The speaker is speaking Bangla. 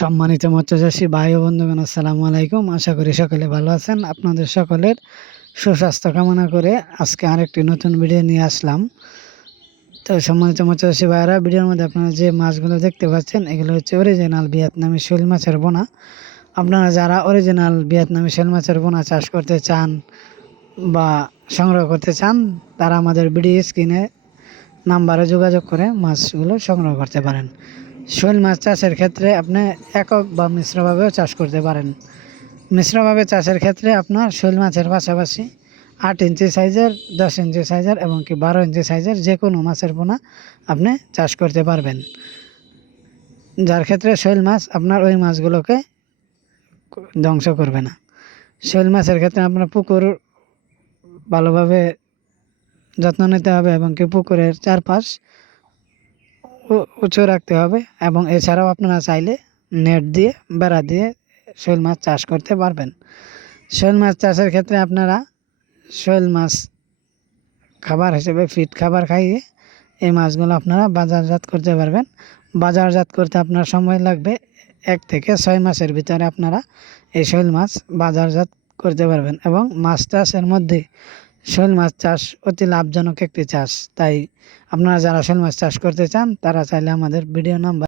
সম্মানিত মৎস্যচাষী ভাই ও বন্ধুগণ, আসসালামু আলাইকুম। আশা করি সকলে ভালো আছেন। আপনাদের সকলের সুস্বাস্থ্য কামনা করে আজকে আরেকটি নতুন ভিডিও নিয়ে আসলাম। তো সম্মানিত মৎস্যচাষী ভাইয়েরা, ভিডিওর মধ্যে আপনারা যে মাছগুলো দেখতে পাচ্ছেন এগুলো হচ্ছে অরিজিনাল ভিয়েতনামি শৈল মাছের বোনা। আপনারা যারা অরিজিনাল ভিয়েতনামি শৈল মাছের বোনা চাষ করতে চান বা সংগ্রহ করতে চান, তারা আমাদের ভিডিও স্ক্রিনে নাম্বারে যোগাযোগ করে মাছগুলো সংগ্রহ করতে পারেন। শৈল মাছ চাষের ক্ষেত্রে আপনি একক বা মিশ্রভাবেও চাষ করতে পারেন। মিশ্রভাবে চাষের ক্ষেত্রে আপনার শৈল মাছের পাশাপাশি 8 ইঞ্চি সাইজের, 10 ইঞ্চি সাইজের এবং কি 12 ইঞ্চি সাইজের যে কোনো মাছের পোনা আপনি চাষ করতে পারবেন, যার ক্ষেত্রে শৈল মাছ আপনার ওই মাছগুলোকে ধ্বংস করবে না। শৈল মাছের ক্ষেত্রে আপনার পুকুর ভালোভাবে যত্ন নিতে হবে এবং কি পুকুরের চারপাশ উঁচু রাখতে হবে, এবং এছাড়াও আপনারা চাইলে নেট দিয়ে, বেড়া দিয়ে শৈল মাছ চাষ করতে পারবেন। শৈল মাছ চাষের ক্ষেত্রে আপনারা শৈল মাছ খাবার হিসেবে ফিড খাবার খাইয়ে এই মাছগুলো আপনারা বাজারজাত করতে পারবেন। বাজারজাত করতে আপনার সময় লাগবে 1 থেকে 6 মাসের ভিতরে আপনারা এই শৈল মাছ বাজারজাত করতে পারবেন। এবং মাছ চাষের মধ্যে শৈল মাছ চাষ অতি লাভজনক একটি চাষ। তাই আপনারা যারা শৈল মাছ চাষ করতে চান তারা চাইলে আমাদের ভিডিও নাম্বার